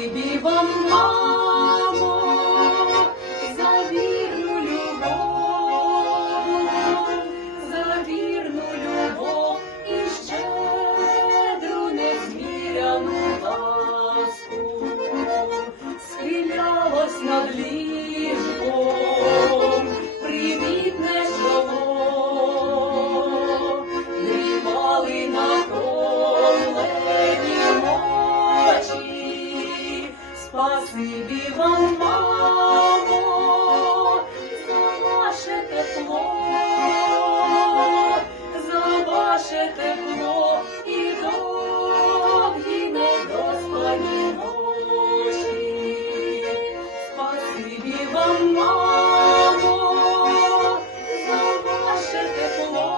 Спасибі вам, мамо, за вірну любов і щедру незміряну ласку. Схилялось над ліжком привітне чоло, дрімали натомлені очі. Спасибі вам, мамо, за ваше тепло, за ваше тепло і довгі недоспані ночі. Спасибі вам, мамо, за ваше тепло,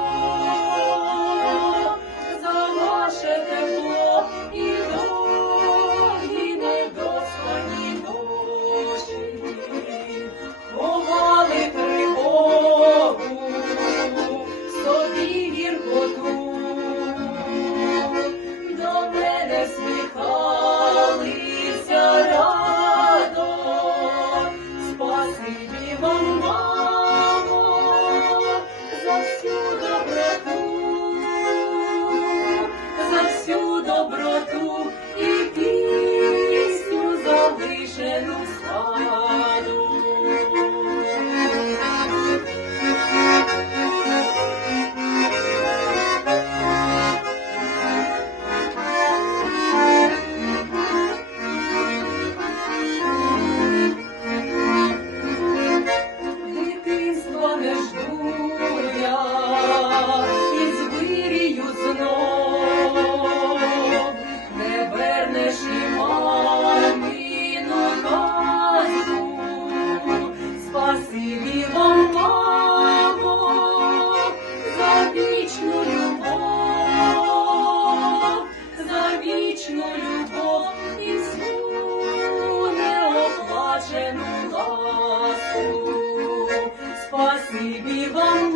за ваше тепло і довгі недоспані ночі. Ховали тривогу, собі гіркоту, до мене сміхалися радо. Спасибі вам, мамо, за всю доброту і пісню залишену саду. Дитинства не жду я із вирію знов, не вернеш і мамину казку. Спасибі вам, мамо, за вічну любов і всю неоплачену ласку. Спасибі вам,